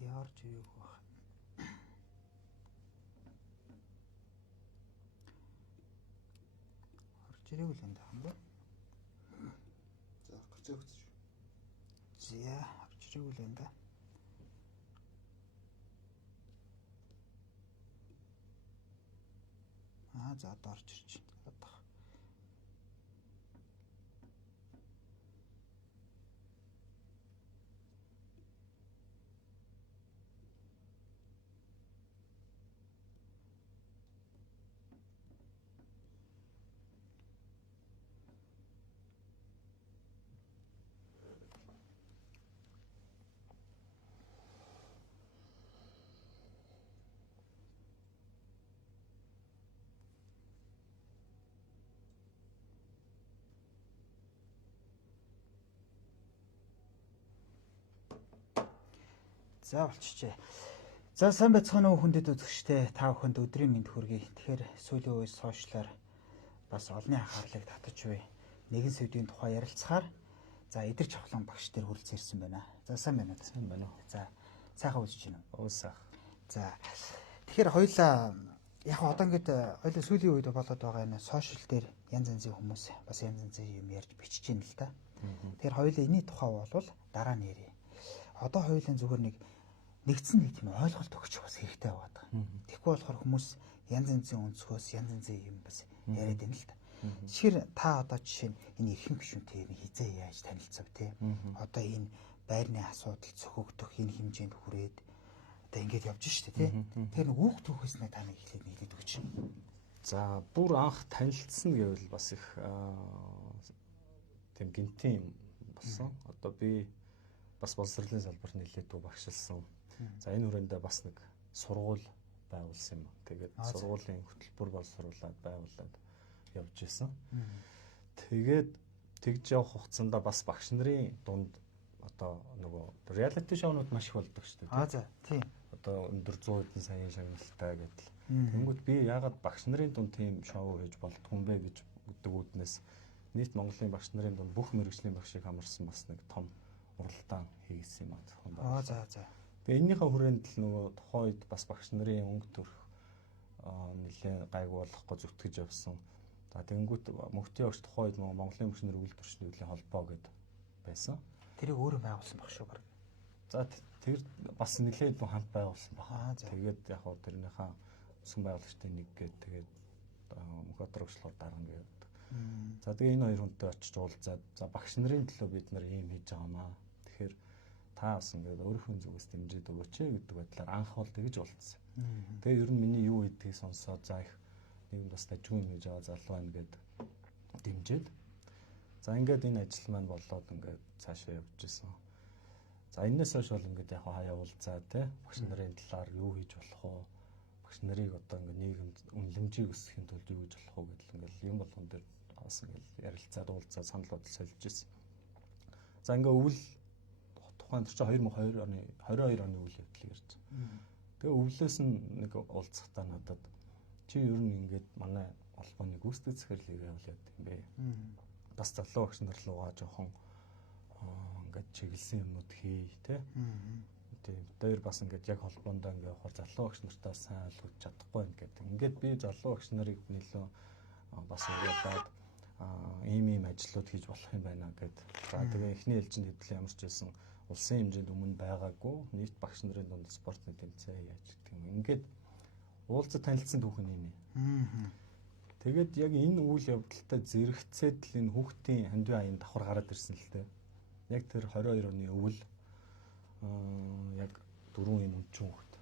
Яарч ийг баг. Орж ирээгүй л энэ хамбаа. За гарч өгч. За орж ирээгүй л энэ да. За одоо орж ирж байна. За болчихжээ. За сайн байцгаана уу хүндэт үзэгчтэй. Та бүхэнд өдрийн мэнд хүргэе. Тэгэхээр сүүлийн үеийн сошиалар бас олонний анхаарлыг татаж буй нэгэн сэдвийн тухай ярилцахаар за идэр чавлан багш нар хүрэлцэн ирсэн байна. За сайн байна уу? Сайн байна уу? За сайхан үзэж байна уу? Уусах. За тэгэхээр хоёлаа яг одоо ингээд хоёлаа сүүлийн үед болоод байгаа энэ сошиал дээр янз янзын хүмүүс бас янз янзын юм ярьж бичиж байна л да. Тэгэхээр хоёлаа энэний тухай болвол дараа нь ярив. Одоо хоёлын зүгээр нэгдсэн нэг тийм ойлголт өгч бас хэрэгтэй байгаа. Тэгэхгүй болохоор хүмүүс янз янзын өнцгөөс янз янзын юм бас яриад байна л да. Жишээр та одоо жишээ нь энэ эрхэм гишүүнтэй юм хизээ яаж танилцав те. Одоо энэ байрны асуудал цохогдох энэ хэмжээнд хүрээд одоо ингэж явж штэ те. Тэгэхээр хүүхд түүхээс та нэг хэлээд нийлээд өгч. За бүр анх танилцсан гэвэл бас их тийм гинтийн юм болсон. Одоо би бас боловсролын салбарт нэлээд төв багшилсан. За энэ хүрээндээ бас нэг сургууль байгуулсан юм. Тэгээд сургуулийн хөтөлбөр боловсруулаад байгуулад явж исэн. Тэгээд тэгж явах хугацаанд бас багш нарын дунд одоо нөгөө реалити шоунууд маш их болдог шүү дээ. За тийм. Одоо өндөр 100 хэдэн саяын шагналтай гэдэл. Тэнгүүд би яагаад багш нарын дунд тийм шоу хийж болдгоо юм бэ гэж үздэг үүднээс нийт Монголын багш нарын дунд бүх мэргэжлийн багшийг хамарсан бас нэг том уралдаан хийсэн юм аа. За. Тэгээ энэнийхээ хүрээнд л нөгөө тухайн үед бас багш нарын өнгө төрх нэлээд гайг болохгүй зүтгэж явсан. За тэгэнгүүт мөнхтийн багш тухайн үед нөгөө Монголын багш нарын үйлдвэрчний хөдөлгөөний холбоо гэдэг байсан. Тэрийг өөрөө байгуулсан баг шүү баг. За тэр бас нэлээд хамт байгуулсан баг. За. Тэгээд яг хоо тэрнийхээ өсгөн байгуулагчдын нэг гээд тэгээд мөнхөөр өгшлөөр дарга гэдэг. За тэгээ энэ хоёр хүнтэй очиж уулзаад за багш нарын төлөө бид нар ийм хийж байгаа маа. Тэгэхээр та бас ингээд өөрийнхөө зүгээс дэмжиж өгөөч гэдэг байдлаар анх бол тэгж уулзсан. Тэгээ ер нь миний юу гэдгийг сонсоод за их нэг бас дажгүй юм хийж байгаа залуу байна гэд дэмжиж. За ингээд энэ ажил маань болоод ингээд цаашаа явж исэн. За энэс хойш бол ингээд яг хаяа уулзаа тий багш нарын талаар юу хийж болох вэ? Багш нарыг одоо ингээд нийгэмд үнэлэмжийг өсгөхийн тулд юу хийж болох вэ гэдэл ингээд юм болгон дээр бас ингээд ярилцаад уулзаад санал бодол солиж исэн. За ингээд өвөл тухайн тэр чинь 2022 оны 22 оны үйл явдлыг ярьж байгаа. Тэгээ өвлөөс нь нэг уулзахтаа надад чи ер нь ингээд манай холбооны гүйцэтгэх захирлыг явуулаад юм бэ. Бас залуу багш нар руугаа жоохон ингээд чиглэсэн юмнууд хий тэ. Тийм. Тэр бас ингээд яг холбоондоо ингээд явахаар залуу багш нартаа сайн ойлгож чадахгүй юм гэдэг. Ингээд би залуу багш нарыг нэлээд бас уриалаад ийм ажлууд хийж болох юм байна гэд. За тэгээ эхний ээлжинд хэвлэл ямар ч байсан улсын хэмжээнд өмнө байгаагүй нийт багш нарын дунд спортын тэмцээн яаж гэдэг юм. Ингээд уулзаж танилцсан түүхэн юм. Тэгээд яг энэ үйл явдалтай зэрэгцээд л энэ хүүхдийн хандив аян давхар гараад ирсэн л дээ. Яг тэр 22 оны өвөл яг 4 юм өнчөн хүүхд.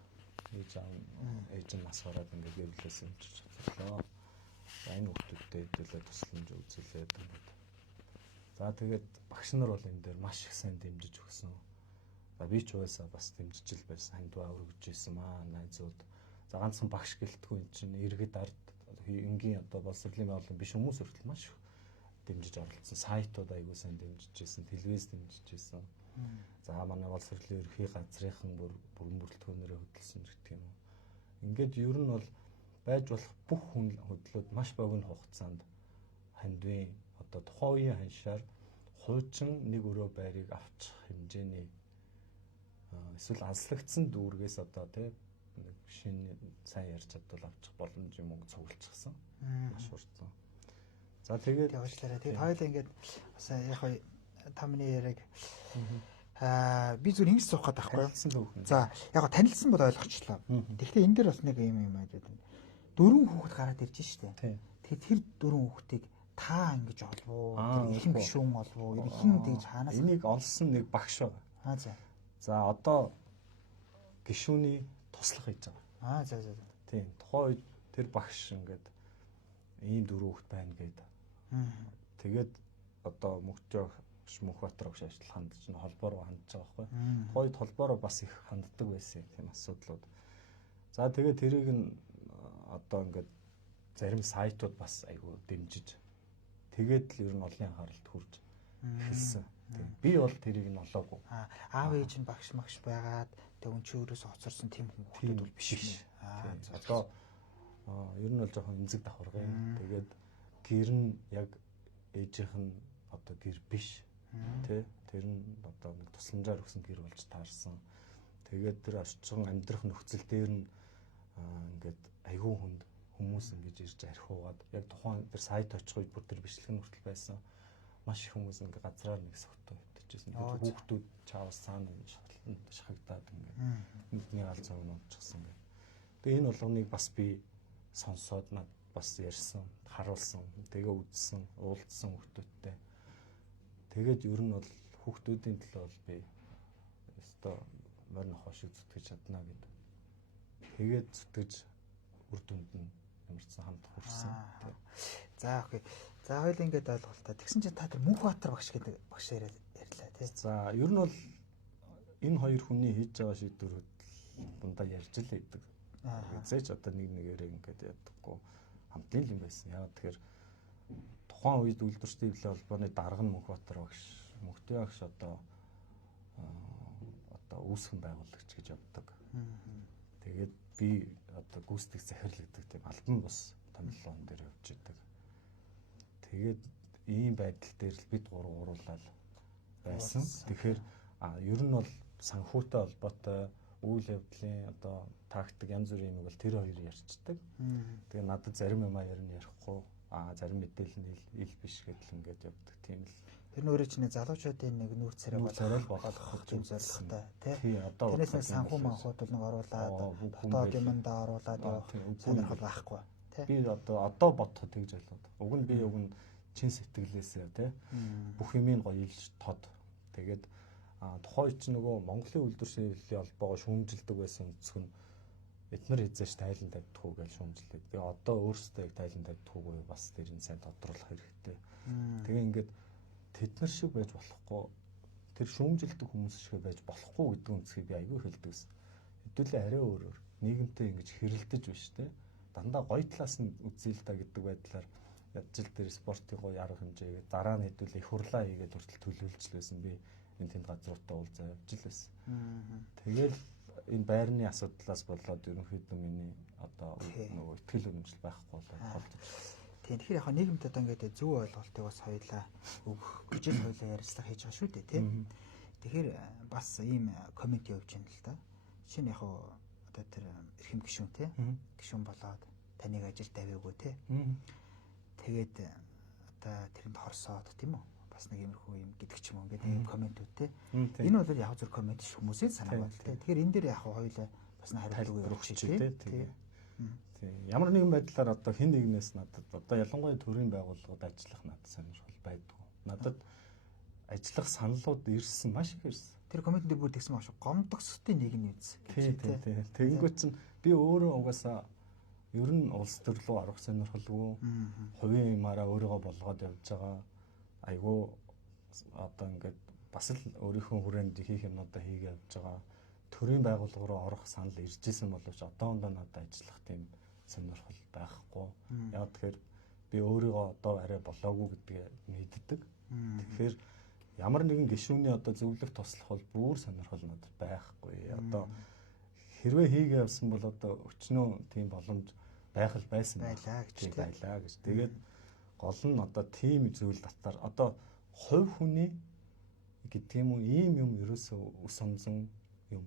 Ээж нь нас бараад ингээд гэвлээс өмчиж чадлаа. За энэ хүүхдүүдтэй хэдүүлээ тусламж үзүүлээд ингээд. За тэгээд багш нар бол энэ дээр маш их сайн дэмжиж өгсөн. За би ч угаасаа бас дэмжиж л байсан хандиваа өргөж ийсэн маа найзууд. За ганцхан багш гэлтгүй эн чинь иргэд ард энгийн одоо боловсролын байгууллага биш хүмүүс хүртэл маш их дэмжиж оролцсон. Сайтууд аягүй сайн дэмжиж ийсэн, телевиз дэмжиж ийсэн. За манай боловсролын ерхий газрынхан бүрэн бүрэлдэхүүнээрээ хөдөлсөн гэх юм уу. Ингээд ер нь бол байж болох бүх хөдлөлүүд маш богино хугацаанд хандивын одоо тухайн үеийн ханшаар хуучин нэг өрөө байрыг авчих хэмжээний эсвэл анслагдсан дүүргээс одоо тий нэг шинэ сайн ярьж чадвал авчих боломж юм уу цуглуулчихсан. Маш хурдан. За тэгээд явуулаарай. Тэгээд хоёул ингээд бас яг хоо тамны яриг би зүгээр ингэж суух гэдэг байхгүй юу? За яг хоо танилцсан бол ойлгочлоо. Тэгэхдээ энэ дээр бас нэг юм байдаг. 4 хүүхэд гараад ирж штэ. Тэгээд тэр 4 хүүхдийг та ингэж олвоо. Тэр ихэн гишүүн олвоо. Ихэн тэгж хаанаас энийг олсон нэг багш байгаа. За. За одоо гишүүний туслах хийж байгаа. За. Тийм. Тухайн үед тэр багш ингээд ийм 4 хүүхэд байна гэдэг. Тэгээд одоо Мөнхбаатар багш ажил хандж н холбоор хандж байгаа байхгүй. Тухайн үед холбоороо бас их ханддаг байсан тийм асуудлууд. За тэгээд тэрийг нь одоо ингээд зарим сайтууд бас айгүй дэмжиж тэгээд л ер нь олон анхааралд хүрж эхэлсэн. Би бол тэрийг нь олоогүй. Аав ээж нь багш байгаад тэг өн чи өөрөөсөө хоцорсон тийм хүмүүс бол биш юм. Одоо ер нь бол жоохон эмзэг давхаргын. Тэгээд гэр нь яг ээжийнх нь одоо гэр биш. Тэ тэр нь одоо нэг тусламжаар өгсөн гэр болж таарсан. Тэгээд тэр орчин амьдрах нөхцөл дээр нь ингээд айгүй хүнд хүмүүс ингэж ирж архиугаад яг тухайн тэр сайт очих үед бүр тэр бичлэг нь хүртэл байсан. Маш их хүмүүс ингээ газраар нэг согтоо хөвтөжсэн. Тэгээд хүүхдүүд чаавс цаана шахагдаад ингээ нүдний гал цог нь унчихсан гэх. Тэгээд энэ болгоныг бас би сонсоод над бас ярьсан, харуулсан, тэгээ үзсэн, уулзсан хүүхдүүдтэй. Тэгээд ер нь бол хүүхдүүдийн төлөө бол би өстой морин хошиг зүтгэж чадна гэдэг. Тэгээд зүтгэж үр дүнд нь ямарчсан хамт хүрсэн. За окей. За хоёул ингээд ойлголтой. Тэгсэн чинь та тэр Мөнхбаатар багш гэдэг багш ярьлаа тий. За ер нь бол энэ хоёр хүний хийж байгаа шийдвэрүүд дундаа ярьж л байдаг. Зээч одоо нэг нэгээрээ ингээд яддаггүй хамтлын юм байсан. Яг тэгэхээр тухайн үед үйлдвэрчдийн хөвлийн холбооны дарга нь Мөнхбаатар багш, Мөнхтөө багш одоо үүсгэн байгуулагч гэж явдаг. Тэгээд би одоо гүйцэтгэх захирлагддаг тийм албан бус томиллоон дээр явж идэг. Тэгээд ийм байдал дээр л бид гурав уруулаад байсан. Тэгэхээр ер нь бол санхүүтэй холбоотой үйл явдлын одоо тактик янз бүрийн юм бол тэр хоёр ярьцдаг. Тэгээ надад зарим юм ярихгүй зарим мэдээлэл нь ил биш гэдэл ингээд явдаг тийм л. Тэр нь өөрөө чинь залуучуудын нэг нүүр царай болгох тийм зорилготой тий. Тэрнээс нэг санхүү манхууд нэг оруулаад дотоод юмдаа оруулаад явах сонирхол байхгүй тий. Би одоо бодоход тэгж ойлгоод. Уг нь би чин сэтгэлээсээ тий. Бүх юмыг гоё илж тод. Тэгээд тухайн үед нөгөө Монголын үйлдвэрчдийн хөвлийн холбоогоо шүүмжилдэг байсан өнцөг нь эднэр хязгаарч тайлан тавьдаггүй гэж шүүмжилдэг. Тэгээ одоо өөрсдөө яг тайлан тавьдаггүй бас тэрийг сайн тодруулах хэрэгтэй. Тэгээ ингээд тэднэр шиг байж болохгүй тэр шүүмжилдэг хүмүүс шиг байж болохгүй гэдэг үнцгийг би аягүй хэлдэг гэсэн. Хэдүүлээ арай өөрөөр нийгэмтэй ингэж хэрэлдэж биш те. Дандаа гоё талаас нь үзье л да гэдэг байдлаар ядчил дээр спортын гоё арга хэмжээгээ дараа нь хэдүүлээ их хурлаа хийгээд хүртэл төлөвлөжлөөсөн би энэ тэнд газруудаа уулзаа явж л байсан. Тэгэл энэ байрны асуудлаас болоод ерөнхийдөө миний одоо нөгөө ихтгэл үнэмшил байхгүй болоод тийм тэгэхээр яг нийгэмд одоо ингээд зөв ойлголтыг бас хоёлаа өгөх гэж л хоёлаа ярилцлага хийж байгаа шүү дээ тийм. Тэгэхээр бас ийм коммент явуулж байна л да. Шинэ яг одоо тэр эрхэм гишүүн тийм гишүүн болоод таныг ажилд аваагүй тийм. Тэгээд одоо тэрэнд хорсоод тийм үү? Бас нэг иймэрхүү юм гэдэг ч юм уу ингээд ийм комментүүд тийм. Энэ бол яг зөв коммент ш хүмүүсийн санаа байна тийм. Тэгэхээр энэ дээр яг хоёлаа бас хариулт өгөх шиг тийм. Ямар нэгэн байдлаар одоо хэн нэгнээс надад одоо ялангуяа төрийн байгууллагад ажиллах надад сонирхол байдгүй. Надад ажиллах саналууд ирсэн маш их ирсэн. Тэр комментэн дээр бүр тэгсэн маш гомдогсдын нэг нь үз. Тийм. Тэгэнгүүт чинь би өөрөө угаасаа ер нь улс төр рүү орох сонирхолгүй. Хувийн юмараа өөрийгөө болгоод явж байгаа. Айгуу одоо ингээд бас л өөрийнхөө хүрээнд хийх юмудаа хийгээ явж байгаа. Төрийн байгууллага руу орох санал ирж исэн боловч одоохондоо надад ажиллах тийм сонирхол байхгүй. Яг тэгэхээр би өөрийгөө одоо арай болоогүй гэдгээ мэддэг. Тэгэхээр ямар нэгэн гишүүний одоо зөвлөх туслах бол бүр сонирхол надад байхгүй. Одоо хэрвээ хийгээ явсан бол одоо өчнөө тийм боломж байх л байсан байлаа гэж. Тэгээд гол нь одоо тийм зүйл татар одоо хувь хүний гэдэг юм уу ийм юм ерөөсөө ус онзон юм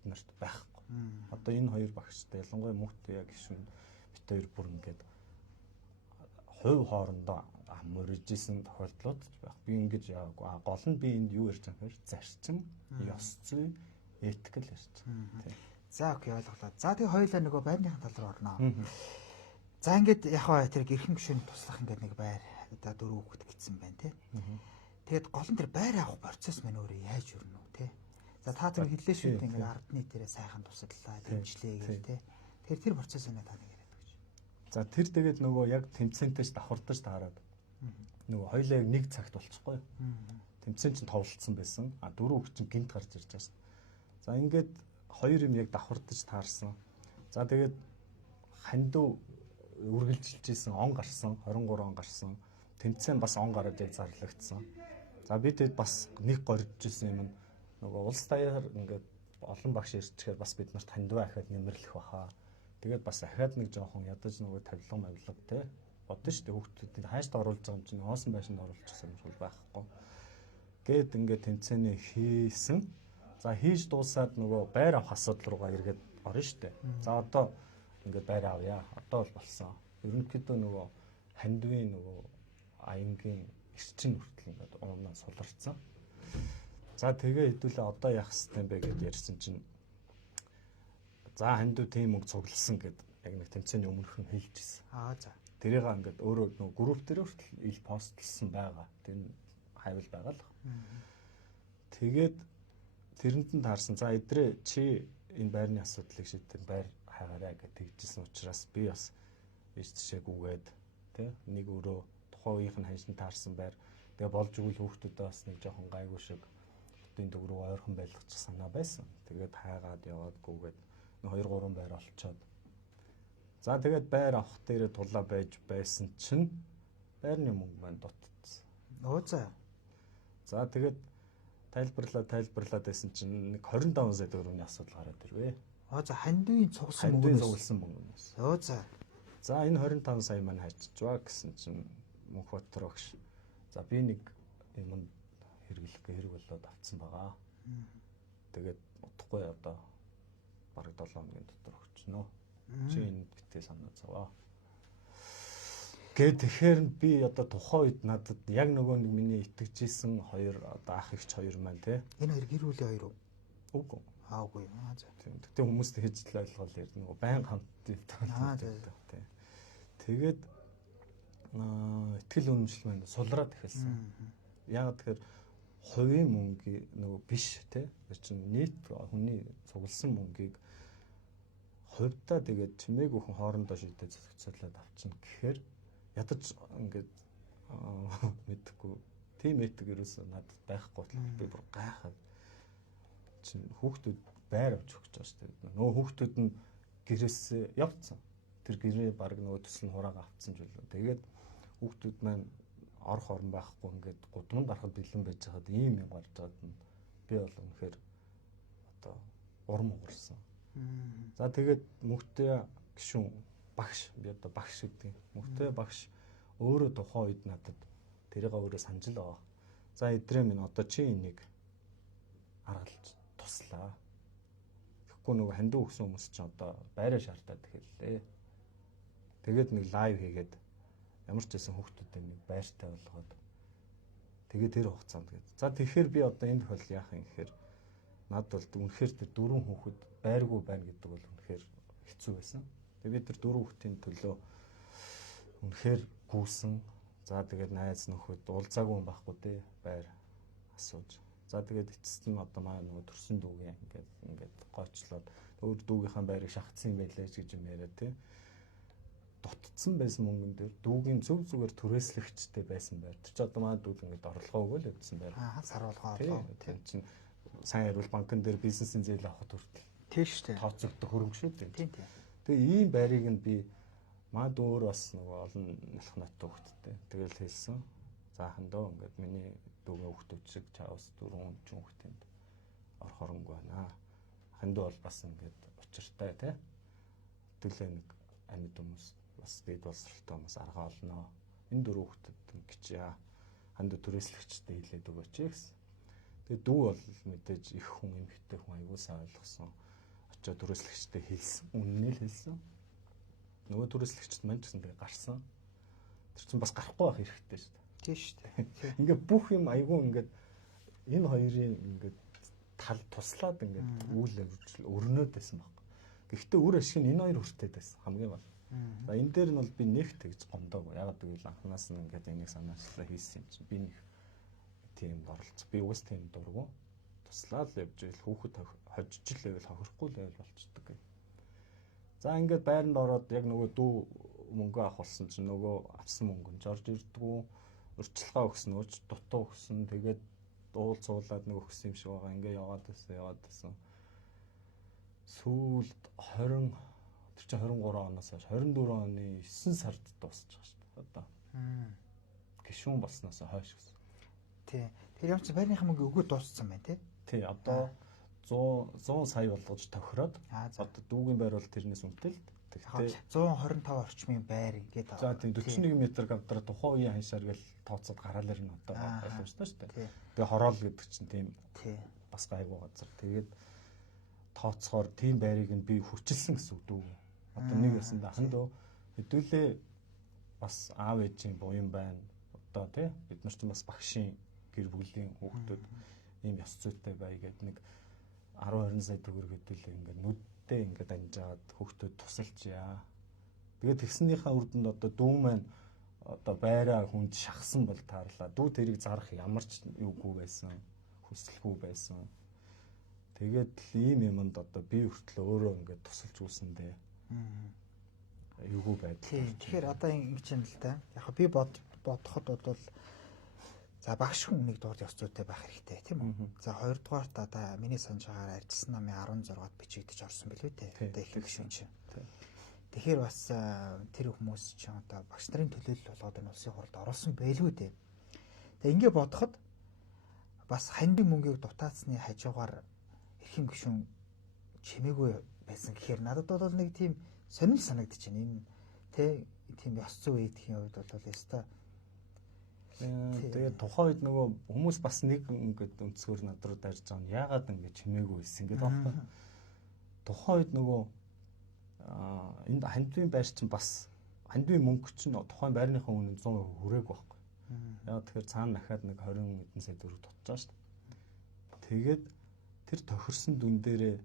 бид нарт байхгүй. Одоо энэ хоёр багштай ялангуяа мөнхтэй яг гişүн бит хоёр бүр ингээд хувь хоорондоо мөрөжсэн тохиолдлууд ч байх. Би ингэж яагүй. Гол нь би энд юу ярьж байгаа юм бэ? Зарчим, ёс зүй, этикл ярьж байгаа. Тийм. За окей, ойлголоо. За тэгээ хоёулаа нөгөө байрныхан тал руу орноо. За ингээд яг хаа тэр гэрхэн гишүүнд туслах ингээд нэг байр одоо 4 хүүхэд гитсэн байна тий. Тэгээд гол нь тэр байр авах процесс мань өөрөө яаж өрнө үү тий. За та тэр хэллээ шүү дээ ингээд ард нийтээрээ сайхан тусаллаа, дэмжлээ гэх тий. Тэгэхээр тэр процесс өнөө та нэг яриад гэж. За тэр тэгээд нөгөө яг тэмцээнтэйч давхардаж таарад нөгөө хоёулаа яг нэг цагт болчихгүй юу? Тэмцээн чинь товлолцсон байсан. 4 хүүхэд чинь гинт гарч ирж байгаа шин. За ингээд хоёр юм яг давхардаж таарсан. За тэгээд хандив үргэлжилж исэн он гарсан 23 он гарсан. Тэмцээн бас он гараад яг зарлагдсан. За бид бас нэг горж исэн юм нөгөө улс даяар ингээд олон багш ирчихээр бас бид нарт хандив ахаад нэмэрлэх баха. Тэгээд бас ахаад нэг жоохон ядаж нөгөө тавилга мавлаг те бодно шүү дээ хүүхдүүдийг хаашд оруулж байгаа юм чинь хоосон байшинд оруулчихсан юм шиг байхгүй. Гээд ингээд тэмцээнээ хийсэн. За хийж дуусаад нөгөө байр авах асуудал руугаа эргээд орно шүү дээ. За одоо ингээд байр авъя. Одоо бол болсон. Ерөнхийдөө нөгөө хандивын нөгөө аянгийн эрчин хүртэл ингээд уумнаа суларцсан. За тэгээ хэдүүлээ одоо яах ёстой юм бэ гэдээ ярьсан чинь за хандив тийм мөнгө цугласан гэд яг нэг тэмцээний өмнөхөн хэлжсэн. За. Тэрийг ингээд өөрөө нөгөө групп дээр хүртэл ил постлсан байгаа. Тэр хайвал байгаа л. Тэгээд тэрэнд нь таарсан. За эдрээ чи энэ байрны асуудлыг шийдэх байр хаагаарай гэж тэгжсэн учраас би бас иш тишээгүйгээд тий нэг өөрөө тухайн үеийнх нь ханшин таарсан байр тэгээ болж өгөл хүүхдүүдээ бас нэг жоохон гайгүй шиг бүтэн төг рүү ойрхон байлгачих санаа байсан. Тэгээд хаагаад яваадгүйгээд 2 3 байр олцоод за тэгээд байр авах дээрээ тулаа байж байсан чинь байрны мөнгө маань дутцсан. За. За тэгээд тайлбарлаад байсан чинь нэг 25 сая төгрөгийн асуудал гараад ирвэ. За хандивын цугласан мөнгө. За. За энэ 25 сая маань хайчижваа гэсэн чинь Мөнхбаатар багш. За би нэг юм хэрэглэх хэрэг болоод авцсан байгаа. Тэгээд утгагүй одоо бараг 7 хоногийн дотор өгчнө. Чи энэ битээ санаа зовоо. Тэгэхээр би одоо тухайн үед надад яг нөгөө нэг миний итгэжсэн хоёр одоо ах эгч хоёр маань те. Энэ хоёр гэр бүлийн хоёр уу? Үгүй. Үгүй. За. Тэгтээ хүмүүстэй хийж л ойлгол ярь нөгөө байн хамт тийм. Тэгээд итгэл үнэмшил маань сулраад эхэлсэн. Яг тэгэхээр хувийн мөнгө нөгөө биш те. Тэр чинь нийт хүний цугласан мөнгийг хувьдаа тэгээд чимээгүй хүн хоорондоо шийдэж зохицуулаад авчихна гэхээр ядаж ингээд мэдхгүй тийм этик ерөөсөө надад байхгүй бол би бүр гайхаад чинь хүүхдүүд байр авч өгч байгаа шүү дээ. Нөгөө хүүхдүүд нь гэрээс явцсан. Тэр гэрээ баг нөгөө төсөл нь хураага авцсан ч үлээ. Тэгээд хүүхдүүд маань орох орон байхгүй ингээд гудамд дарахад бэлэн байж хаад ийм юм гарч байгаад нь би бол үнэхээр одоо урам угарсан. За тэгээд мөнхтэй гишүүн багш би одоо багш гэдэг. Мөнхтэй багш өөрөө тухайн үед надад тэрийг өөрөө санаж л байгаа. За эдрээ минь одоо чи энийг аргалж туслаа. Тэгэхгүй нөгөө хандив өгсөн хүмүүс ч одоо байраа шаардаад эхэллээ. Тэгээд нэг лайв хийгээд ямар ч байсан хүүхдүүдэд нэг байртай болгоод тэгээд тэр хугацаанд гээд. За тэгэхээр би одоо энэ тохиол яах юм гэхээр над бол үнэхээр тэр 4 хүүхэд байргүй байна гэдэг бол үнэхээр хэцүү байсан. Тэгээд бид тэр 4 хүүхдийн төлөө үнэхээр гүйсэн. За тэгээд найз нөхөд уулзаагүй юм байхгүй те байр асууж. За тэгээд эцэст нь одоо маа нөгөө төрсөн дүүгийн ингээд гойчлоод өөр дүүгийнхаа байрыг шахацсан юм байлаа гэж юм яриа те. Дутцсан байсан мөнгөн дээр дүүгийн зөв зүгээр түрээслэгчтэй байсан байр. Тэр чи одоо маа дүүд ингээд орлогоо өгөөл явуулсан байр. Сар болгоо. Тийм чинь сайн ярил банкн дээр бизнесийн зээл авахд хүртэл тийм шүү дээ. Тооцогдох хөрөнгө шүү дээ. Тийм. Тэгээ ийм байрыг нь би маад өөр бас нөгөө олон нэлх наттай хөвгттэй. Тэгэл хэлсэн. Заахандаа ингээд миний дүүгийн хөвгтүүд шиг чаавс 4 хүүхдтэнд орох хөрөнгө байна. Хандаа бол бас ингээд учиртай тий. Төлөө нэг амьд хүмүүс бас дэд боловсралтай хүмүүс арга олноо. Энэ 4 хүүхдэд гिचээ. Хандаа түрээслэгчтэй хэлээд өгөөч гэсэн. Тэгээ дүү бол мэдээж их хүн эмхтэй хүн аягүй сайн ойлгосон. очиж түрээслэгчтэй хэлсэн. Үнэн л хэлсэн. Нөгөө түрээслэгчд мань ч гэсэн тэгээ гарсан. Тэр чинь бас гарахгүй байх хэрэгтэй шүү дээ. Тийм шүү дээ. Ингээд бүх юм айгүй ингээд энэ хоёрын ингээд тал туслаад ингээд үйл явдал өрнөд байсан баг. Гэхдээ үр ашиг нь энэ хоёр хүртээд байсан хамгийн гол. За энэ дээр нь бол би нэг тэгж гомдоогүй. Ягаад гэвэл анханаас нь ингээд энийг санаачлаа хийсэн юм чинь би нэг тийм оролцох. Би уус тийм дургу. Туслаад л явж ийл хүүхэд хожиж л байвал хохирохгүй л байвал болчдөг гэх. За ингээд байранд ороод яг нөгөө дүү мөнгө авах болсон чинь нөгөө авсан мөнгө нь жорж ирдгүү. Урьдчилгаа өгсөн, ууч дутуу өгсөн. Тэгээд дуулцуулаад нэг өгсөн юм шиг байгаа. Ингээ яваад байсан. Сүүлд 20 тэр чинь 23 оноос хойш 24 оны 9 сард дуусчих шүү дээ. Одоо. Гишүүн болсноос хойш гэсэн. Тий. Тэр ямар ч байрныхан мөнгө өгөө дууссан байна тий. Тий, одоо 100 сая болгож тохироод одоо дүүгийн байр бол тэрнээс үнэтэй л. Тэгэхээр 125 орчмын байр ингээд. За тийм 41 м квадрат тухайн үеийн ханшаар гэл тооцоод гараал ирнэ одоо ойлгомжтой шүү дээ. Тэгээ хороол гэдэг чинь тийм бас гайгүй газар. Тэгээд тооцохоор тийм байрыг нь би хүчилсэн гэсэн үг дүү. Одоо нэг ясанд хандөө хэдүүлээ бас аав ээжийн буян байна. Одоо тий бид нар ч бас багшийн гэр бүлийн хүүхдүүд ийм ёс зүйтэй бай гэдэг нэг 10-20 сая төгрөг хэдүүлээ ингээд нүдтэй ингээд анжаад хүүхдүүд тусалж яа. Тэгээд тэгснийхаа үрдэнд одоо дүү маань одоо байраа хүнд шахсан бол таарлаа. Дүү тэрийг зарах ямар ч юугүй байсан. Хүсэлгүй байсан. Тэгээд ийм юмд одоо би хүртэл өөрөө ингээд тусалж үүсэндээ. Юугүй байдал. Тэгэхээр одоо ингэж юм л да. Яг би бодоход бол за багш хүнийг дурд ёс зүйтэй байх хэрэгтэй тийм үү. За хоёрдугаарт одоо миний санаж байгаагаар арчилсан намын 16-ад бичигдэж орсон билүү дээ. Одоо их гишүүн чинь. Тэгэхээр бас тэр хүмүүс чинь одоо багш нарын төлөөлөл болгоод энэ улсын хурлд оруулсан байлгүй дээ. Тэгээ ингэ бодоход бас хандын мөнгийг дутаацсны хажуугаар эрхэм гишүүн чимээгүй байсан гэхээр надад бол нэг тийм сонирхол санагдчихэв. Энэ тийм ёс зүй эдхийн хувьд бол яста. Тэгээд тухайн үед нөгөө хүмүүс бас нэг ингээд өнцгөр над руу дарж байгаа нь яагаад ингэж чимээгүй байсан гэдэг байна. Тухайн үед нөгөө энд хандвийн байр чинь бас хандвийн мөнгө чинь тухайн байрныхаа үнэ 100% хүрээгүй байхгүй. Яагаад тэгэхээр цаана дахиад нэг 20 эдэн сая төгрөг тутаж шүү дээ. Тэгээд тэр тохирсон дүн дээрээ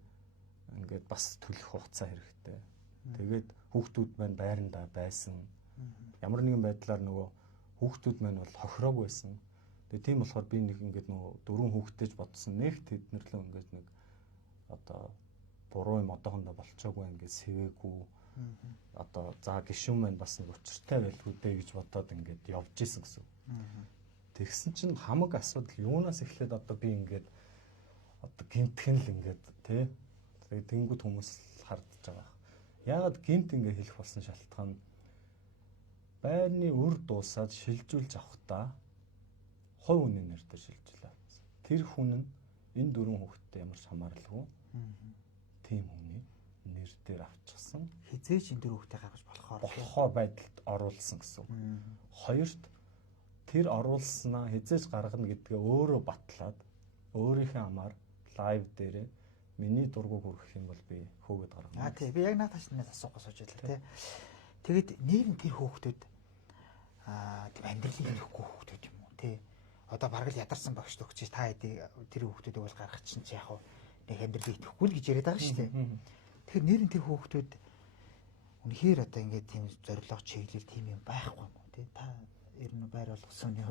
ингээд бас төлөх хугацаа хэрэгтэй. Тэгээд хүүхдүүд маань байрандаа байсан. Ямар нэгэн байдлаар нөгөө хүүхдүүд маань бол хохироогүй байсан. Тэгээ тийм болохоор би нэг ингээд нөгөө 4 хүүхдтэйж бодсон. Нэг тэднэрлөө ингээд нэг одоо буруу юм одоохондоо болцоогүй ингээд сэвээгүй. Одоо за гишүүн маань бас нэг учиртай байлгүй дээ гэж бодоод ингээд явж исэн гэсэн. Тэгсэн чинь хамаг асуудал юунаас эхлээд одоо би ингээд одоо гинтхэн л ингээд тий тэгээд тэнгууд хүмүүс хардж байгаа. Яагаад гинт ингээд хэлэх болсон шалтгаан нь байрны үр дуусаад шилжүүлж авахдаа хувь үнэнээр дээр шилжүүлээ. Тэр хүн нь энэ 4 хүүхэдтэй ямар ч хамааралгүй тийм хүний нэр дээр авчихсан. Хизээж энэ 4 хүүхдээ гаргаж болохоо байдалд оруулсан гэсэн. Хоёрт тэр оруулснаа хизээж гаргана гэдгээ өөрөө батлаад өөрийнхөө амаар лайв дээрээ миний дургуг хүргэх юм бол би хөөгд гаргана. Тийм би яг нааташ нээс асуух гэж байлаа тий. Тэгэд нэр нь тэр хүүхдүүд тийм амьдралыг ирэхгүй хүүхдүүд юм уу тий. Одоо бараг л ядарсан багш төгч та хэдий тэр хүүхдүүдийг бол гаргах чинь яг нэг амьдралыг идэхгүй л гэж яриад байгаа шүү дээ. Тэгэхээр нэр нь тэр хүүхдүүд үнэхээр одоо ингээд тийм зорилго чиглэл тийм юм байхгүй юм уу тий. Та ер нь байр болгосон юм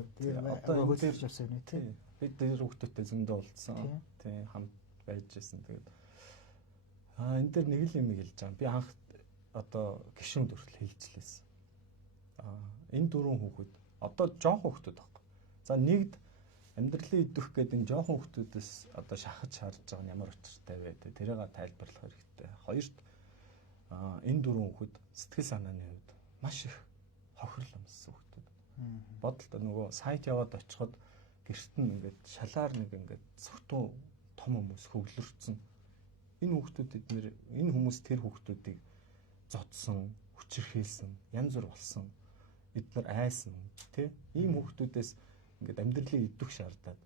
одоо хөөсөрч явсан юм тий. Бид тэр хүүхдүүдтэй зөндөө уулзсан. Тий хамт байж ирсэн. Тэгээд энэ дээр нэг л юм хэлж байгаа. Би анх одоо гишүүнд хүртэл хэлжлээсэн. Энэ 4 хүүхэд одоо жоохон хүүхдүүд байхгүй. За нэгд амьдралын идэх гэдэг энэ жоохон хүүхдүүдээс одоо шахаж харж байгаа нь ямар учиртай вэ? Тэрийг тайлбарлах хэрэгтэй. Хоёрт энэ 4 хүүхэд сэтгэл санааны хувьд маш их хохирол өмссөн хүүхдүүд. Бодолтой нөгөө сайт яваад очиход гэрт нь ингээд шалаар нэг ингээд зөвхөн том хүмүүс хөглөрцөн. Энэ хүүхдүүдэд энэ хүмүүс тэр хүүхдүүдийг зодсон, хүчирхийлсэн, янз бүр болсон. Эдгээр айсан тий ийм хүүхдүүдээс ингээд амьдралыг идэх шаардаад.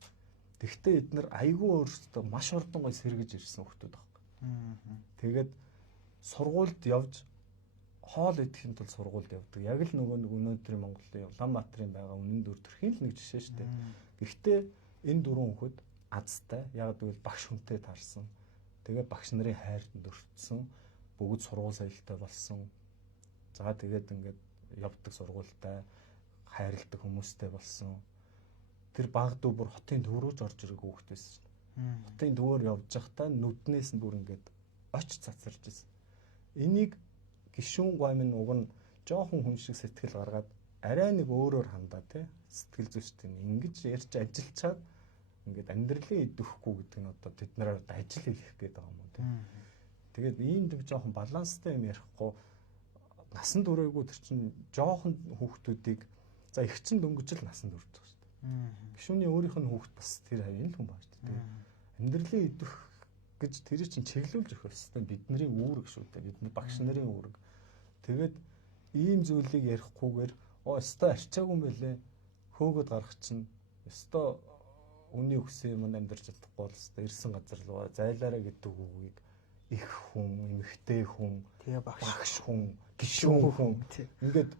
Тэгвэл эдгээр айгүй өөрсдөө маш урдан гой сэргэж ирсэн хүүхдүүд баг. Тэгээд сургуульд явж хоол идэхин тулд сургуульд явдаг. Яг л нөгөө нэг өнөөдрийн Монголын Улаанбаатарын байгаа үнэн дүр төрхийн л нэг жишээ шүү дээ. Гэхдээ энэ дөрвөн хүүхэд азтай. Яг гэвэл багш хүнтэй таарсан. Тэгээд багш нарын хайрт өртсөн. Бүгд сургууль соёлтой болсон. За тэгээд ингээд явдаг сургуультай хайрладаг хүмүүстэй болсон. Тэр баг дүү бүр хотын төв рүү ч орж ирэх хүүхэд байсан шүү дээ. Хотын төвөөр явж байхдаа нүднээс нь бүр ингээд оч цацарч ирсэн. Энийг гишүүн гомын уг нь жоохон хүн шиг сэтгэл гаргаад арай нэг өөрөөр хандаа тий сэтгэл зүйчтэй ингэж ярьж ажиллачаад ингээд амьдралын идэвхгүй гэдэг нь одоо тэд нараар ажил хийх гээд байгаа юм уу тий. Тэгээд ийм нэг жоохон баланстай юм ярихгүй насан туршаагүй тэр чинь жоохон хүүхдүүдийг за их чин дөнгөж л насан туршиж байгаа шүү дээ. Гишүүний өөрийнх нь хүүхд бас тэр хавийн л хүн байна шүү дээ. Амьдралын идэх гэж тэр чинь чиглүүлж өгөх ёстой бидний үүрэг шүү дээ. Бидний багш нарын үүрэг. Тэгээд ийм зүйлийг ярихгүйгээр өстой арчаагүй юм байлээ. Хөөгд гарах чинь өстой үний өгсөн юм амьдарч чадахгүй бол өстой ирсэн газар руу зайлаараа гэдэг үгийг их хүн, эмэгтэй хүн, тэгээ багш хүн, гишүүн хүн ингээд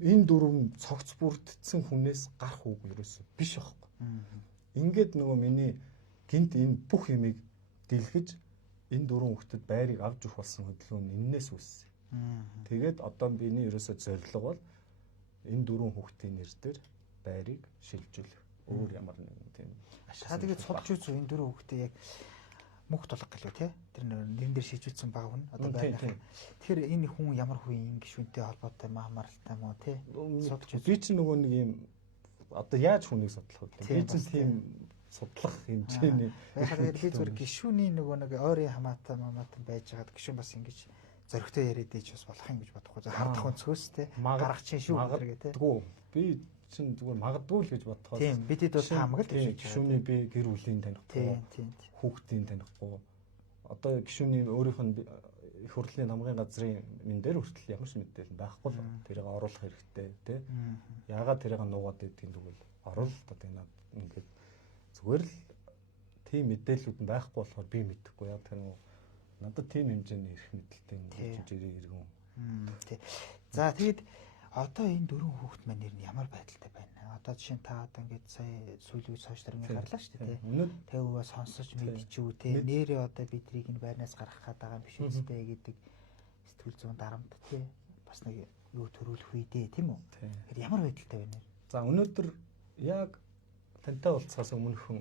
энэ дөрвөн цогц бүрдсэн хүнээс гарах үг ерөөсөө биш байхгүй. Ингээд нөгөө миний гинт энэ бүх юмыг дэлгэж энэ дөрвөн хүүхдэд байрыг авч өгөх болсон хөдөлгөөн нь эннээс үүссэн. Тэгээд одоо биний ерөөсөө зорилго бол энэ дөрвөн хүүхдийн нэр дээр байрыг шилжүүлэх. Өөр ямар нэгэн тийм ашиг. Тэгээд судалж үзв энэ дөрвөн хүүхдээ яг мөх тулах гэлөө тий. Тэр нэрэн дээр шилжүүлсэн баг хүн одоо байна. Тэгэхээр энэ хүн ямар хүн гишүүнтэй холбоотой хамааралтай мó тий. Судалж үзв. Би ч нөгөө нэг юм одоо яаж хүнийг судлах вэ? Би ч тийм судлах хэмжээний. Тэгэхээр би зүгээр гишүүний нөгөө нэг ойрын хамаатан мамаатан байж байгаад гишүүн бас ингэж зөрөгтэй яриад ээж бас болох юм гэж бодохгүй. Хардах өнцгөөс тий. Гарах чинь шүү гэдэг тий. Би чинь зүгээр магадгүй л гэж бодохоор. Тийм бидэд бол таамаг л гэж. Гишүүний би гэр бүлийн танихгүй. Хүүхдийн танихгүй. Одоо гишүүний өөрийнх нь их хурлын намгын газрын мен дээр хүртэл ямар ч мэдээлэл байхгүй л тэрийг оруулах хэрэгтэй тий. Яагаад тэрийг нуугаад байдгийг тэгвэл оруул одоо энэ ингээд зүгээр л тийм мэдээллүүд нь байхгүй болохоор би мэдэхгүй яа тэр нь надад тийм хэмжээний эрх мэдэлтэй юм жирийн иргэн. Тий. За тэгээд одоо энэ дөрвөн хүүхэд маань нэр нь ямар байдалтай байна? Одоо жишээ нь та одоо ингээд сая сүүлийн сошиал медиа гарлаа шүү дээ тий. Тавьгаа сонсож мэдчихүү тий. Нэрээ одоо бидрийг энэ байрнаас гаргах гээд байгаа юм биш үстэй гэдэг сэтгүүл зүүн дарамт тий. Бас нэг юу төрүүлэх үе дээ тийм үү? Тэгэхээр ямар байдалтай байна? За өнөөдөр яг тантай уулзахаас өмнөхөн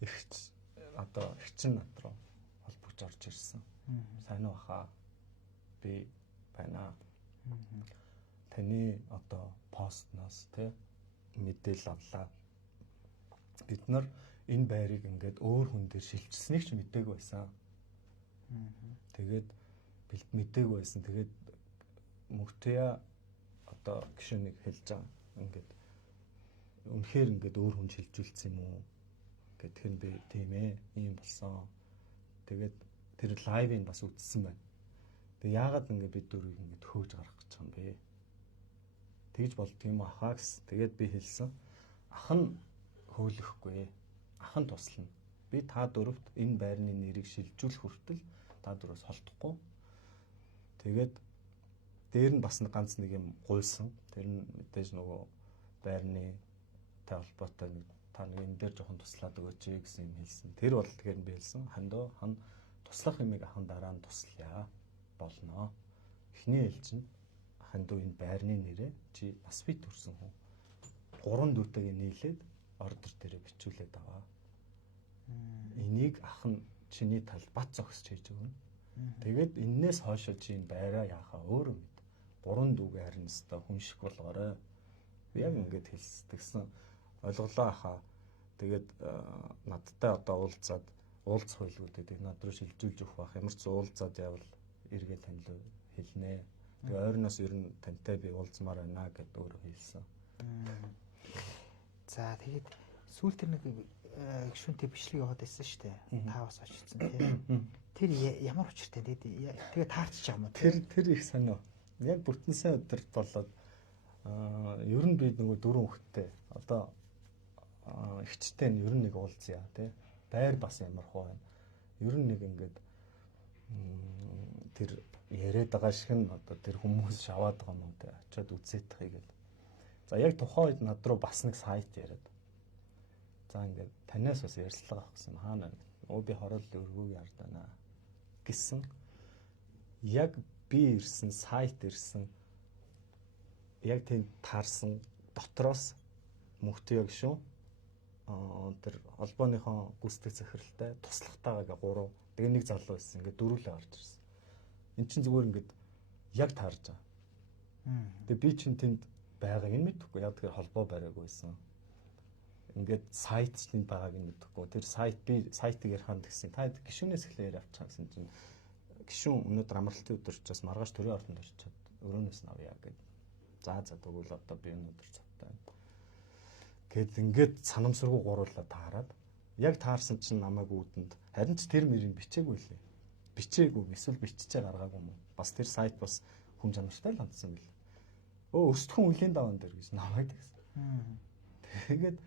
ихч одоо ихчин над руу холбогдож орж ирсэн. Сайн уу хаа? Би байна. Таны одоо постноос тий мэдээлэл авлаа. Бид нар энэ байрыг ингээд өөр хүн дээр шилжсэнийг ч мэдээгүй байсан. Тэгээд бэлд мэдээгүй байсан. Тэгээд мөгтөя одоо гишүүнийг хэлж байгаа. Ингээд үнэхээр ингээд өөр хүн шилжүүлсэн юм уу? Гэт тэр би тийм ээ, ийм болсон. Тэгээд тэр лайвыг бас үзсэн байна. Тэгээ яагаад ингээд бид дөрвийг ингээд хөөж гарах гэж байгаа юм бэ? Тэгж болдго юм ахаа гэсэн. Тэгээд би хэлсэн. Ах нь хөөлөхгүй. Ах нь туслана. Би та дөрөвт энэ байрны нэрийг шилжүүлэх хүртэл та дөрөвс холдохгүй. Тэгээд дээр нь бас ганц нэг юм гуйсан. Тэр нь мэдээж нөгөө байрны тай холбоотой нэг та нэг энэ дээр жоохон туслаад өгөөч гэсэн юм хэлсэн. Тэр бол тэгэхээр би хэлсэн. Хандаа хан туслах юмыг ахын дараа нь туслая. Болно. Эхний ээлжинд хандуу энэ байрны нэрээ чи бас бит төрсөн хүн. 3 дүүтэйг нийлээд ордер дээрээ бичүүлээд аваа. Энийг ах нь чиний талд бат зогсож хийж өгнө. Тэгээд эннээс хойш чи энэ байраа яахаа өөрөө мэд. 3 дүүгээ харин өстой хүн шиг болгоорой. Би яг ингэж хэлсэн ойлголоо ахаа. Тэгээд надтай одоо уулзаад уулзах байлгуудад над руу шилжүүлж өгөх бах. Ямар ч уулзаад явал эргээд танил хэлнэ. Тэгээ ойрноос ер нь тантай би уулзмаар байна гэдээ өөрөө хэлсэн. За тэгээд сүүл тэр нэг гишүүнтэй бичлэг яваад байсан шүү дээ. Та бас очсон тийм. Тэр ямар учиртай тэгээ таарч байгаа юм уу? Тэр их сонио. Яг бүтэнсэн өдөрт болоод ер нь би нөгөө дөрөв хүүхэдтэй одоо ихчтэй нь ер нь нэг уулзъя тий. Байр бас ямар хөө байна. Ер нь нэг ингээд тэр яриад байгаа шиг нь одоо тэр хүмүүс шаваад байгаа юм уу те очиод үзээд тахыг. За яг тухайн үед над руу бас нэг сайт яриад. За ингээд танаас бас ярьцлага авахсан хаана би хорооллын өргөөг ярд байна гэсэн яг би ирсэн сайт ирсэн яг тийм таарсан дотроос мөнхтэй яг шүү тэр холбооныхон гүйцэтгэх захиралтай туслахтайгаа 3 тэгээ нэг залуу байсан ингээд дөрүлээ гарч ирсэн. Эн чинь зүгээр ингээд яг таарж байгаа. Тэгээ би чинь тэнд байгааг нь мэдэхгүй яг тэр холбоо бариагүйсэн. Ингээд сайт чинь байгааг нь мэдэхгүй. Тэр сайт би сайтыг яриханд гэсэн та гишүүнээс эхлэхээр авчихсан гэсэн чинь гишүүн өнөөдөр амралтын өдөр учраас маргааш төрийн ордонд очиод өрөөнөөс нь авъя гэд. За тэгвэл одоо би өнөөдөр цавтай. Гэт ингээд санамсаргүй гуруулаа таарад яг таарсан чинь намайг үүдэнд харин ч тэр мөрийг бичээгүй лээ. Бичээгүй эсвэл биччихээ гаргаагүй юм уу? Бас тэр сайт бас хүн чанартай л хандсан бил. Өсдөхөн үлийн даван дээр гэж намайг тэгсэн. Тэгээд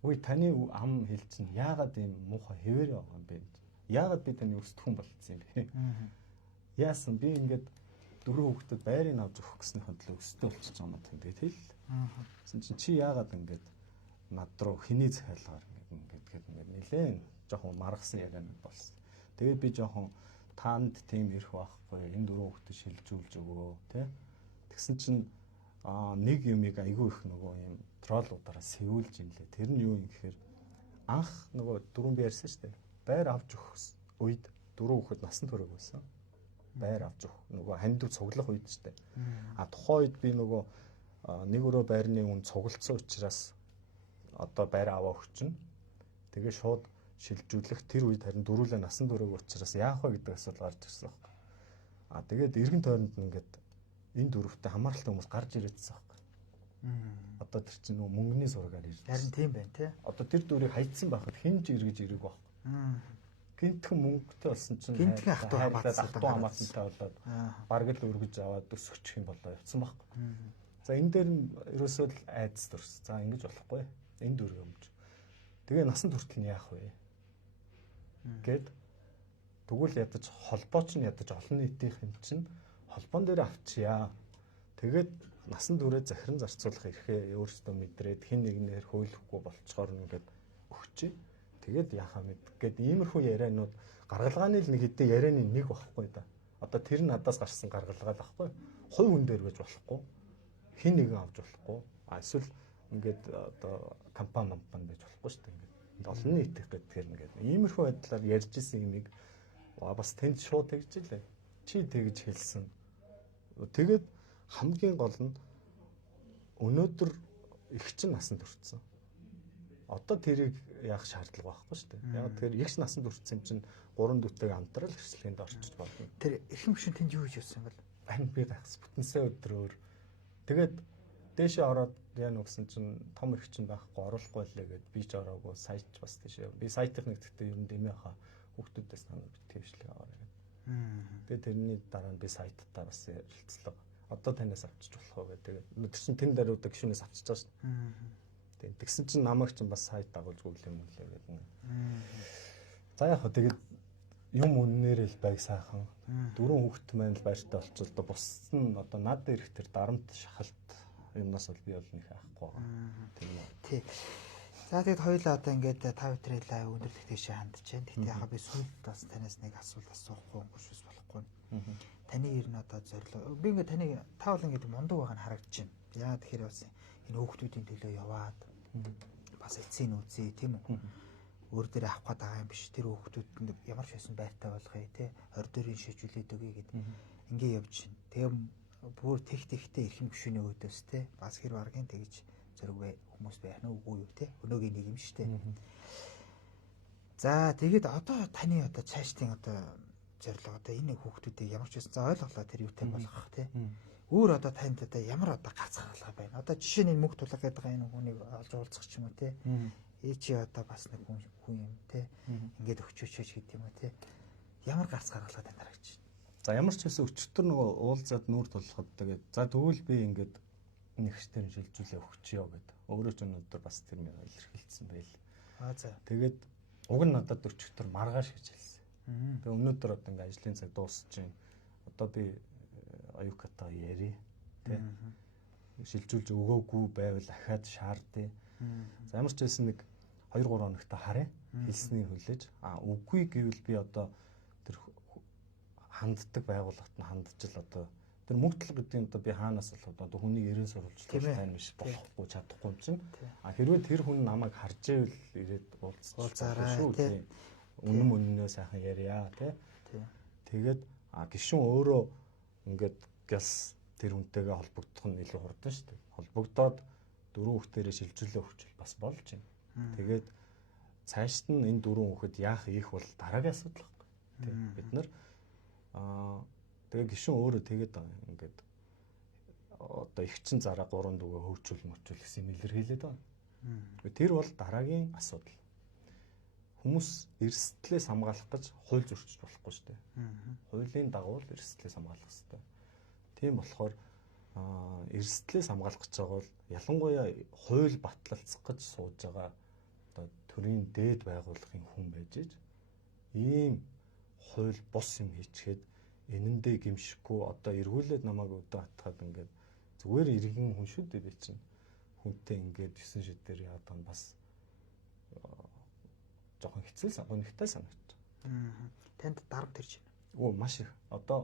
үгүй таны ам хэл чинь яагаад ийм муухай хэвээр байгаа юм бэ? Яагаад би таны өсдөхөн болцсон юм бэ? Яасан би ингээд 4 хүүхдэд байрыг авч өгөх гэснийхэн төлөө өсдөө болчихж байгаа юм тэгээд хэл. Гэсэн чинь чи яагаад ингээд над руу хэний захиалгаар ингээд нэлээд жоохон маргасан яриануд болсон. Тэгээд би жоохон таанд тийм ирэх байхгүй энэ 4 хүүхдэд шилжүүлж өгөө тий. Тэгсэн чинь нэг юмыг айгүй их нөгөө юм троллуудаараа сэвүүлж юм лээ. Тэр нь юу юм гэхээр анх нөгөө дөрөв би ярьсан шүү дээ. Байр авч өгөх үед 4 хүүхэд насан туршиг байсан. Байр авч өгөх нөгөө хандив цуглах үед шүү дээ. Тухайн үед би нөгөө нэг өрөө байрны үн цуглацсан учраас одоо байр аваа өгчин. Тэгээ шууд шилжүүлэх тэр үед харин дөрүүлээ насан туршиг учраас яах вэ гэдэг асуудал гарч ирсэн байна. Тэгээд эргэн тойронд ингээд энэ дөрөвтэй хамааралтай хүмүүс гарч ирээдсэн байна. Одоо тэр чинь нөгөө мөнгөний зургаар ирж. Харин тийм байна тий. Одоо тэр дөрийг хайцсан байхад хэн ч эргэж ирээг баг. Гинтхэн мөнгөтэй болсон чинь гинтхэн ахтуу хамаатантай болоод бараг л өргөж аваад өсгөчих юм болоо явцсан баг. За энэ дээр нь ерөөсөө л айдас төрс. За ингэж болохгүй. Энэ дөрөв өмж. Тэгээ насан туршид нь яах вэ? Гэт тэгвэл ядаж холбооч нь ядаж олон нийтийн юм чинь холбоон дээр авчия. Тэгээд насан туршид захиран зарцуулах эрхээ өөрсдөө мэдрээд хин нэгнээр хөөөлөхгүй болцохоор нэгэд өгчээ. Тэгээд яхаа мэд гэд иймэрхүү ярианууд гаргалгааны л нэг хэдэн ярианы нэг багхгүй да. Одоо тэр нь надаас гарсан гаргалгаа л багхгүй. Хувь хүн дээр байж болохгүй. Хин нэгэн авч болохгүй. Эсвэл ингээд одоо компани байж болохгүй шүү дээ. Ингээд олон нийтих гэдгээр ингээд иймэрхүү байдлаар ярьж исэн юмыг бас тэнд шууд тэгж илээ. Чи тэгж хэлсэн. Тэгээд хамгийн гол нь өнөөдөр их чинь насан туршсан. Одоо тэрийг яах шаардлага байхгүй шүү дээ. Яг тэр их насан туршсан юм чинь 3 дүүтэйг амтрал хэрэгслэгэнд орчиж болно. Тэр эрхэм гүшин тэнд юу хийж явсан бэл? Ань би гайхс бүтэнсээ өдрөөр. Тэгээд дээшээ ороод яа нүгсэн чинь том их чинь байхгүй оруулахгүй лээ гэд би ч ороогүй сайт бас тийшээ. Би сайтын нэг гэхдээ ер нь дэмээ хаа хүүхдүүдээс намайг твшлээ аваарай гэд. Тэгээд тэрний дараа нь би сайтаа бас ярилцлаа. Одоо танаас авчиж болох уу гэдэг. Тэр чинь тэн даруйда гişүнээс авчиж байгаа шүү дээ. Тэгсэн чинь намайг чинь бас сайт дагуулж өглөө мөлөө гэдэг. За яг хөө тэгээд юм үннээр л байг сайхан. 4 хүүхэд маань л байртай болчихвол одоо бус нь одоо над ирэх тэр дарамт шахалт юмнаас бол би бол нэг хаахгүй байгаа. Тий. За тэгэд хоёулаа одоо ингээд та бүтрээлээ өндөрлөх тийшээ хандж байна. Тэгтээ яхаа би сүүлд бас танаас нэг асуулт асуухгүй өнгөршөөс болохгүй. Таны ер нь одоо зорилго би ингээд таныг та бол ингээд мундаг байгааг харагдаж байна. Яа тэгэхээр бас энэ хүүхдүүдийн төлөө яваад бас эцсийн үзье тийм үү? Өөр дээр авах гээд байгаа юм биш. Тэр хүүхдүүдэнд ямар ч байсан байртай болгоё тий. 20 дөрвийн шижүүлээд өгье гэд ингээ явж байна. Тэгээ бүр тэгтэй эрхэм гүшүүний өөдөөс тий. Бас хэр баргийн тэгж зориг бай хүмүүс байх нь үгүй юу тий. Өнөөгийн нэг юм шүү дээ. За тэгээд одоо таны одоо цаашдын одоо зорилго одоо энэ хүүхдүүдийг ямар ч байсан за ойлголоо тэр юутай болгох тий. Өөр одоо танд одоо ямар одоо гацхаалга байна. Одоо жишээ нь мөнгө тулах гэдэг энэ хүнийг олж уулзах ч юм уу тий. Чи одоо бас нэг хүн юм тий. Ингээд өчөөч гэдэг юм уу тий. Ямар гарц гаргалгаа тань харагч байна. За ямар ч байсан өчтөр нөгөө уулзаад нүүр тулахад тэгээд за тэгвэл би ингээд нэгштэй шилжүүлээ өгчихъё гэд. Өөрөө ч өнөөдөр бас тэр мөр илэрхийлсэн байл. За. Тэгээд уг нь надад өчтөр маргааш гэж хэлсэн. Тэгээ өнөөдөр одоо ингээд ажлын цаг дуусч байна. Одоо би оюукатаа яри тий. Шилжүүлж өгөөгүй байвал ахаад шаардъя. За ямар ч байсан нэг 2 3 хоногт харъя. Хэлсний хүлээж. Үгүй гэвэл би одоо тэр ханддаг байгууллагт нь хандчихл одоо тэр мөнгөтөл гэдэг нь одоо би хаанаас л одоо хүнийг ерэн сурвалжлах тань биш болохгүй чадахгүй юм чинь. Хэрвээ тэр хүн намайг харж ивэл ирээд уулзаарай шүү тий. Үнэн сайхан ярья тий. Тэгээд гишүүн өөрөө ингээд гялс тэр хүнтэйгээ холбогдох нь илүү хурдан шүү дээ. Холбогдоод 4 хүүхдээрээ шилжүүлээ өгчл бас болж байна. Тэгээд цаашд нь энэ 4 хүүхэд яах ийх бол дараагийн асуудал байхгүй. Тий. Бид нар тэгээ гишүүн өөрөө тэгээд ингээд одоо их чин зараа 3 дүүгээ хөгжүүл мөчүүл гэсэн юм илэрхийлээд байна. Тэр бол дараагийн асуудал. Хүмүүс эрсдлээс хамгаалах гэж хууль зөрчиж болохгүй шүү дээ. Хуулийн дагуу л эрсдлээс хамгаалах хэрэгтэй. Тийм болохоор эрсдлээс хамгаалах гэж байгаа бол ялангуяа хууль батлалцах гэж сууж байгаа одоо төрийн дээд байгууллагын хүн байж иж ийм хууль бус юм хийчихэд энэндээ гимшихгүй одоо эргүүлээд намайг өдөө хатгаад ингээд зүгээр иргэн хүн шүү дээ би чинь хүнтэй ингээд 9 шид дээр яадаг нь бас жоохон хэцүү санагдтай санагдаж. Танд дарга төрж байна. Оо маш их. Одоо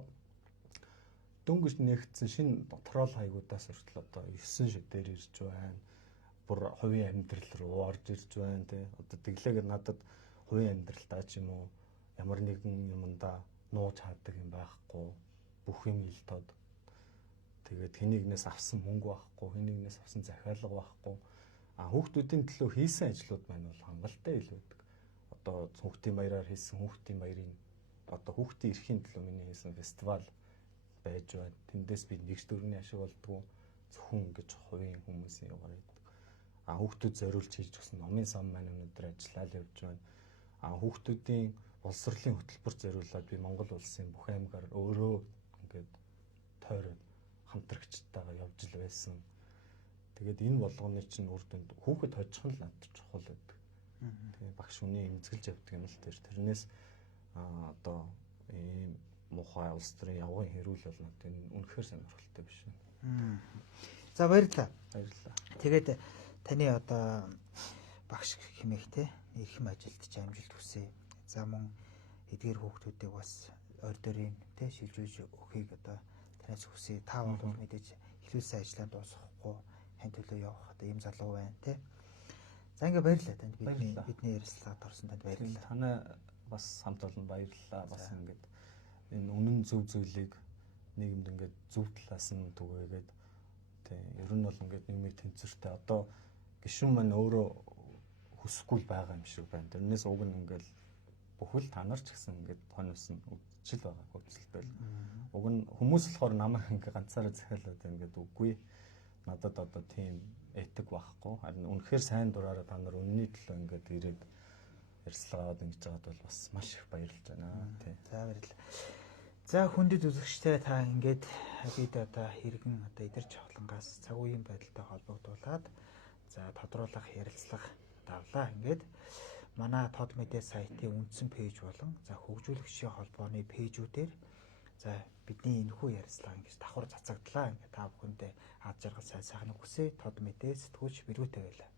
дөнгөж нэгдсэн шинэ дотрол хаягуудаас хүртэл одоо 9 шид дээр ирж байна. Бүр хувийн амьдрал руу орж ирж байна тий. Одоо тэглээгээд надад хувийн амьдралтаа ч юм уу ямар нэгэн юмдаа нууж хаадаг юм байхгүй. Бүх юм илтод. Тэгээд хэнийгнээс авсан мөнгө байхгүй, хэнийгнээс авсан захиалга байхгүй. Хүүхдүүдийн төлөө хийсэн ажлууд маань бол хангалттай илүү байдаг. Одоо хүүхдийн баяраар хийсэн хүүхдийн баярын одоо хүүхдийн эрхийн төлөө миний хийсэн фестивал байж байна. Тэндээс би нэгж дөрөвний ашиг болдгоо зөвхөн ингэж хувийн хүмүүсийн яваар байдаг. Хүүхдүүд зориулж хийж өгсөн номын сан маань өнөөдөр ажиллаад явж байна. Хүүхдүүдийн боловсролын хөтөлбөр зориулаад би Монгол улсын бүх аймгаар өөрөө ингээд тойроод хамтрагчтайгаа явж л байсан. Тэгээд энэ болгоны чинь үр дүнд хүүхэд хожих нь л надад чухал байдаг. Тэгээ багш үний эмзэглэж явдаг юм л тэр. Тэрнээс одоо ийм муухай улс төрийн явган хэрүүл бол надад энэ үнэхээр сонирхолтой биш байна. За баярлалаа. Баярлалаа. Тэгээд таны одоо багш хэмээх те эрхэм ажилд ч амжилт хүсье. За мөн эдгээр хүүхдүүдийг бас ордорын те шилжүүлж өгөхийг одоо танаас хүсье. Та бол мэдээж эхлүүлсэн ажлаа дуусгахгүй хань төлөө явах одоо ийм залуу байна те. За ингээ баярлалаа танд бидний ярилцлагад орсон танд баярлалаа. Танай бас хамт олон баярлалаа. Бас ингээд энэ үнэн зөв зүйлийг нийгэмд ингээд зөв талаас нь түгээгээд тийм ер нь бол ингээд нийгмийн тэнцвэртэй одоо гишүүн маань өөрөө хүсэхгүй л байгаа юм шиг байна. Тэрнээс уг нь ингээд бүхэл та нар ч гэсэн ингээд хоньсон үдчил байгаа хөвцөлтэй. Уг нь хүмүүс болохоор намайг ингээд ганцаараа захиалаад байна гэдэг үгүй. Надад одоо тийм этик байхгүй. Харин үнэхээр сайн дураараа та нар үнний төлөө ингээд ирээд ярилцлагаад ингэж байгаад бол бас маш их баярлж байна тий. За баярлалаа. За хүндэт үзэгчтэй та ингээд бид одоо хэрэгэн одоо идэр чавлангаас цаг үеийн байдалтай холбогдуулаад за тодруулах ярилцлага давлаа. Ингээд манай Тод Медиа сайтын үндсэн пэйж болон за хөгжүүлэгчийн холбооны пэйжүүдээр за бидний энэхүү ярилцлага ингэж давхар цацагдлаа. Ингээд та бүхэндээ ад жаргал сайн сайхныг хүсье. Тод Медиа сэтгүүлч Мэргүүтэй байлаа.